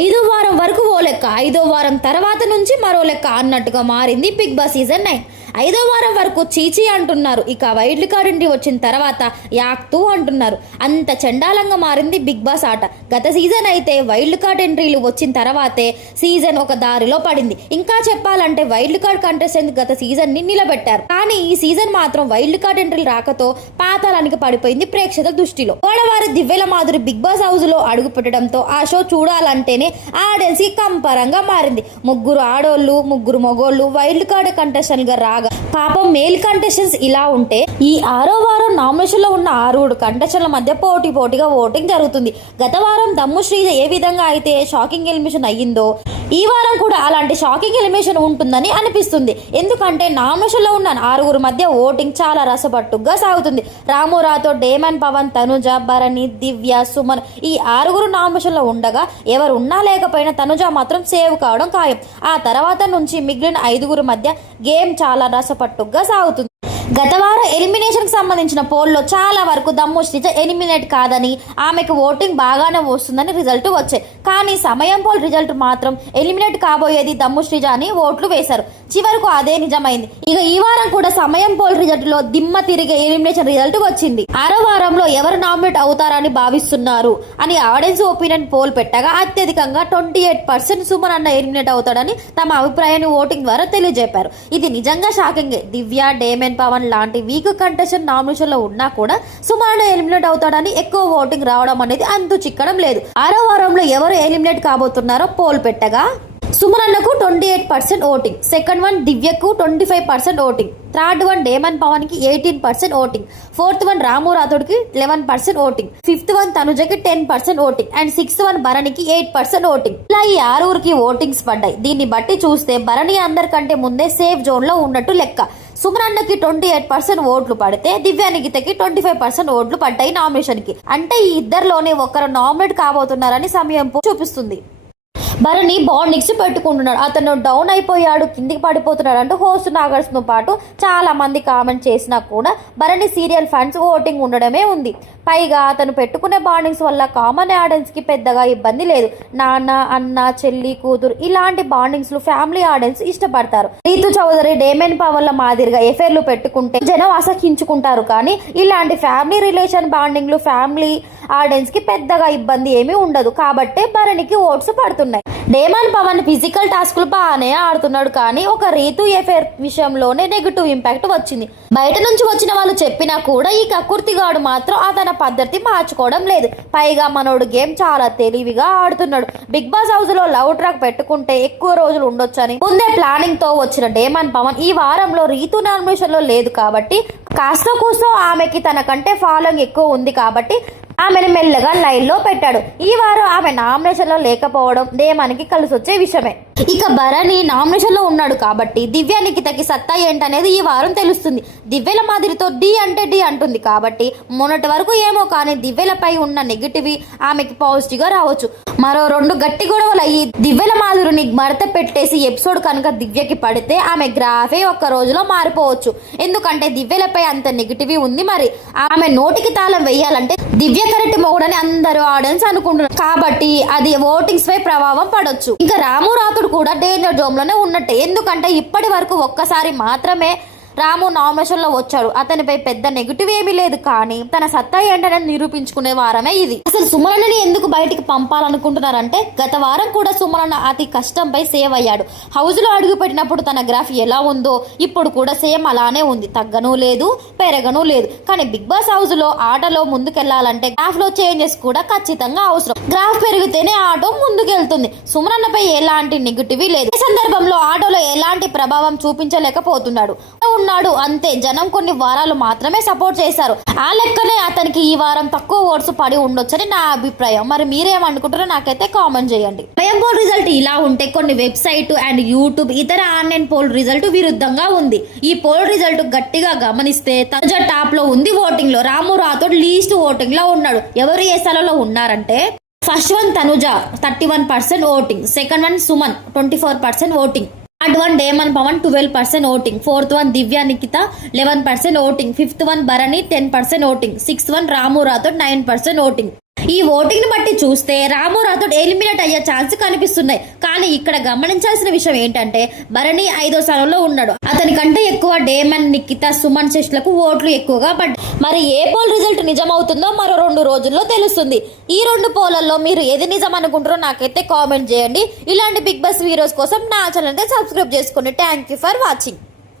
ఐదో వారం వరకు ఓ లెక్క ఐదో వారం తర్వాత నుంచి మరో లెక్క అన్నట్టుగా మారింది బిగ్ బాస్ సీజన్ నైన్. ఐదో వారం వరకు చీచీ అంటున్నారు. ఇక వైల్డ్ కార్డ్ ఇంటి వచ్చిన తర్వాత యాక్తూ అంటున్నారు. అంత చండాలంగా మారింది బిగ్ బాస్ ఆట. గత సీజన్ అయితే వైల్డ్ కార్డ్ ఎంట్రీలు వచ్చిన తర్వాతే సీజన్ ఒక దారిలో పడింది. ఇంకా చెప్పాలంటే వైల్డ్ కార్డ్ కంటెస్టెంట్ గత సీజన్ని నిలబెట్టారు. కానీ ఈ సీజన్ మాత్రం వైల్డ్ కార్డ్ ఎంట్రీలు రాకతో పాతాళానికి పడిపోయింది ప్రేక్షకుల దృష్టిలో. గోడవారి దివ్యల మాధురి బిగ్ బాస్ హౌస్లో అడుగు పెట్టడంతో ఆ షో చూడాలంటేనే ఆడియన్స్కి కంపరంగా మారింది. ముగ్గురు ఆడోళ్ళు ముగ్గురు మగోళ్ళు వైల్డ్ కార్డ్ కంటెస్టెంట్గా రాగా పాపం మేల్ కంటెస్టెంట్స్ ఇలా ఉంటే ఈ ఆరో వారం నామినేషన్లో ఉన్న ఆరుగుడు కంటెస్టెంట్ల మధ్య పోటీ పోటీగా ఓటింగ్ జరుగుతుంది. గత వారం దమ్ము శ్రీజ ఏ విధంగా అయితే షాకింగ్ ఎలిమినేషన్ అయ్యిందో ఈ వారం కూడా అలాంటి షాకింగ్ ఎలిమినేషన్ ఉంటుందని అనిపిస్తుంది. ఎందుకంటే నామినేషన్ ఉన్న ఆరుగురు మధ్య ఓటింగ్ చాలా రసపట్టుగా సాగుతుంది. రాము రాతో డేమన్ పవన్ తనుజ భరణి దివ్య సుమన్ ఈ ఆరుగురు నామినేషన్ ఉండగా ఎవరు ఉన్నా లేకపోయినా తనుజ మాత్రం సేవ్ కావడం ఖాయం. ఆ తర్వాత నుంచి మిగిలిన ఐదుగురు మధ్య గేమ్ చాలా రసపట్టుగా సాగుతుంది. గత వారం ఎలిమినేషన్కి సంబంధించిన పోల్లో చాలా వరకు దమ్ము శ్రీజ ఎలిమినేట్ కాదని ఆమెకు ఓటింగ్ బాగానే వస్తుందని రిజల్ట్ వచ్చాయి. కానీ సమయం పోల్ రిజల్ట్ మాత్రం ఎలిమినేట్ కాబోయేది దమ్ము శ్రీజ అని ఓట్లు వేశారు. చివరకు అదే నిజమైంది. ఇక ఈ వారం కూడా సమయం పోల్ రిజల్ట్లో దిమ్మ తిరిగే ఎలిమినేషన్ రిజల్ట్ వచ్చింది. ఆరో వారంలో ఎవరు నామినేట్ అవుతారని భావిస్తున్నారు అని ఆడియన్స్ ఒపీనియన్ పోల్ పెట్టగా అత్యధికంగా ట్వంటీ ఎయిట్ పర్సెంట్ సుమన్ అన్న ఎలిమినేట్ అవుతాడని తమ అభిప్రాయాన్ని ఓటింగ్ ద్వారా తెలియజెప్పారు ఇది నిజంగా షాకింగ్. దివ్య డేమెన్ పవన్ లాంటి వీక్ కంటెస్టెంట్ నామినేషన్లో ఉన్నా కూడా సుమన్ ఎలిమినేట్ అవుతాడని ఎక్కువ ఓటింగ్ రావడం అనేది అంతు చిక్కడం లేదు. ఆరో వారంలో ఎవరు ఎలిమినేట్ కాబోతున్నారో పోల్ పెట్టగా సుమనన్నకు twenty eight percent voting. Second one దివ్యకు twenty five percent voting. Third one Demon పవన్కి eighteen percent voting. Fourth one Ramu రాథోడ్కి eleven percent voting. Fifth one తనుజకి ten percent voting. And sixth one భరణికి eight percent voting. ఇలా ఈ ఆరుగురికి votings పడ్డాయి. దీన్ని బట్టి చూస్తే భరణి అందరికంటే ముందే safe జోన్లో ఉన్నట్టు లెక్క. సుమనన్నకి ట్వంటీ ఎయిట్ పర్సెంట్ ఓట్లు పడితే దివ్యానిగితకి ట్వంటీ ఫైవ్ పర్సెంట్ ఓట్లు పడ్డాయి నామినేషన్కి. అంటే ఈ ఇద్దరిలోనే ఒకరు నామినేట్ కాబోతున్నారని సమయం చూపిస్తుంది. భరణి బాండింగ్స్ పెట్టుకుంటున్నాడు. అతను డౌన్ అయిపోయాడు కిందికి పడిపోతున్నాడు అంటూ హోస్ట్ నాగర్స్తో పాటు చాలా మంది కామెంట్ చేసినా కూడా భరణి సీరియల్ ఫ్యాన్స్ ఓటింగ్ ఉండడమే ఉంది. పైగా అతను పెట్టుకునే బాండింగ్స్ వల్ల కామన్ ఆడియన్స్కి పెద్దగా ఇబ్బంది లేదు. నాన్న అన్న చెల్లి కూతురు ఇలాంటి బాండింగ్స్ ఫ్యామిలీ ఆడియన్స్ ఇష్టపడతారు. రీతు చౌదరి డేమెన్ పవర్ల మాదిరిగా ఎఫైర్లు పెట్టుకుంటే జనం అసహించుకుంటారు కానీ ఇలాంటి ఫ్యామిలీ రిలేషన్ బాండింగ్లు ఫ్యామిలీ ఆడియన్స్కి పెద్దగా ఇబ్బంది ఏమీ ఉండదు. కాబట్టే భరణికి ఓట్స్ పడుతున్నాయి. డేమాన్ పవన్ ఫిజికల్ టాస్క్లు బాగానే ఆడుతున్నాడు కానీ ఒక రీతు ఎఫైర్ విషయంలోనే నెగిటివ్ ఇంపాక్ట్ వచ్చింది. బయట నుంచి వచ్చిన వాళ్ళు చెప్పినా కూడా ఈ కకుర్తిగాడు మాత్రం అతని పద్ధతి మార్చుకోవడం లేదు. పైగా మనోడు గేమ్ చాలా తెలివిగా ఆడుతున్నాడు. బిగ్ బాస్ హౌస్లో లవ్ ట్రాక్ పెట్టుకుంటే ఎక్కువ రోజులు ఉండొచ్చని ముందే ప్లానింగ్తో వచ్చిన డేమాన్ పవన్ ఈ వారంలో రీతు నామినేషన్లో లేదు కాబట్టి కాస్త కూస్తో ఆమెకి తనకంటే ఫాలోయింగ్ ఎక్కువ ఉంది కాబట్టి ఆమెను మెల్లగా లైన్లో పెట్టాడు. ఈ వారం ఆమె నామినేషన్లో లేకపోవడం దేమానికి కలిసి వచ్చే విషయమే. ఇక భరణి నామినేషన్లో ఉన్నాడు కాబట్టి దివ్య నిఖితకి సత్తా ఏంటనేది ఈ వారం తెలుస్తుంది. దివ్యల మాదిరితో డి అంటే డి అంటుంది కాబట్టి మొన్నటి వరకు ఏమో కానీ దివ్యలపై ఉన్న నెగిటివ్ ఆమెకి పాజిటివ్గా రావచ్చు. మరో రెండు గట్టి గొడవలు అయ్యి దివ్యల మాధురిని మడత పెట్టేసి ఎపిసోడ్ కనుక దివ్యకి పడితే ఆమె గ్రాఫే ఒక్క రోజులో మారిపోవచ్చు. ఎందుకంటే దివ్యలపై అంత నెగిటివ్ ఉంది మరి. ఆమె నోటికి తాళం వేయాలంటే దివ్య కరెక్ట్ మొగుడని అందరూ ఆడియన్స్ అనుకుంటున్నారు. కాబట్టి అది ఓటింగ్స్ పై ప్రభావం పడొచ్చు. ఇంకా రాము రాతు కూడా డేంజర్ జోన్లోనే ఉన్నట్టే. ఎందుకంటే ఇప్పటి వరకు ఒక్కసారి మాత్రమే రాము నామినేషన్లో వచ్చాడు. అతనిపై పెద్ద నెగిటివ్ ఏమీ లేదు కానీ తన సత్తా ఏంటనే నిరూపించుకునే వారమే ఇది. అసలు సుమనని ఎందుకు బయటికి పంపాలనుకుంటున్నారంటే గత వారం కూడా సుమలన్న అతి కష్టంపై సేవ్ అయ్యాడు. హౌస్లో అడుగు పెట్టినప్పుడు తన గ్రాఫ్ ఎలా ఉందో ఇప్పుడు కూడా సేమ్ అలానే ఉంది. తగ్గను లేదు పెరగను లేదు. కానీ బిగ్ బాస్ హౌస్లో ఆటలో ముందుకెళ్ళాలంటే గ్రాఫ్లో చేంజెస్ కూడా ఖచ్చితంగా అవసరం. గ్రాఫ్ పెరిగితేనే ఆటో ముందుకెళ్తుంది. సుమలన్నపై ఎలాంటి నెగిటివ్ లేదు. ఈ సందర్భంలో ఆటోలో ఎలాంటి ప్రభావం చూపించలేకపోతున్నాడు. ఉన్నాడు. అంతే. జనం కొన్ని వారాలు మాత్రమే సపోర్ట్ చేశారు. ఆ లెక్కనే అతనికి ఈ వారం తక్కువ ఓట్స్ పడి ఉండొచ్చని నా అభిప్రాయం. మరి మీరేమనుకుంటారో నాకైతే కామెంట్ చేయండి. భయం పోల్ రిజల్ట్ ఇలా ఉంటే కొన్ని వెబ్సైట్ అండ్ యూట్యూబ్ ఇతర ఆన్లైన్ పోల్ రిజల్ట్ విరుద్ధంగా ఉంది. ఈ పోల్ రిజల్ట్ గట్టిగా గమనిస్తే తనుజ టాప్లో ఉంది ఓటింగ్లో రాము రాథోడ్ లీస్ట్ ఓటింగ్లో ఉన్నాడు. ఎవరు ఏ స్థలంలో ఉన్నారంటే first one Tanuja thirty one percent voting. Second one Suman twenty four percent voting. Third one Demon Pavan twelve percent voting. Fourth one Divya Nikhita eleven percent voting. Fifth one Bharani ten percent voting. Sixth one Ramu Rathod nine percent voting. ఈ ఓటింగ్ని బట్టి చూస్తే Ramu Rathod eliminate అయ్యే chance కనిపిస్తున్నాయి. కానీ ఇక్కడ గమనించాల్సిన విషయం ఏంటంటే భరణి ఐదో స్థానంలో ఉన్నాడు. అతని కంటే ఎక్కువ డేమన్ నిఖిత సుమన్ శెష్లకు ఓట్లు ఎక్కువగా పడ్డాయి. మరి ఏ పోల్ రిజల్ట్ నిజమవుతుందో మరో రెండు రోజుల్లో తెలుస్తుంది. ఈ రెండు పోలల్లో మీరు ఏది నిజం అనుకుంటారో నాకైతే కామెంట్ చేయండి. ఇలాంటి బిగ్ బాస్ వీడియోస్ కోసం నా ఛానల్ సబ్స్క్రైబ్ చేసుకోండి. Thank you for watching.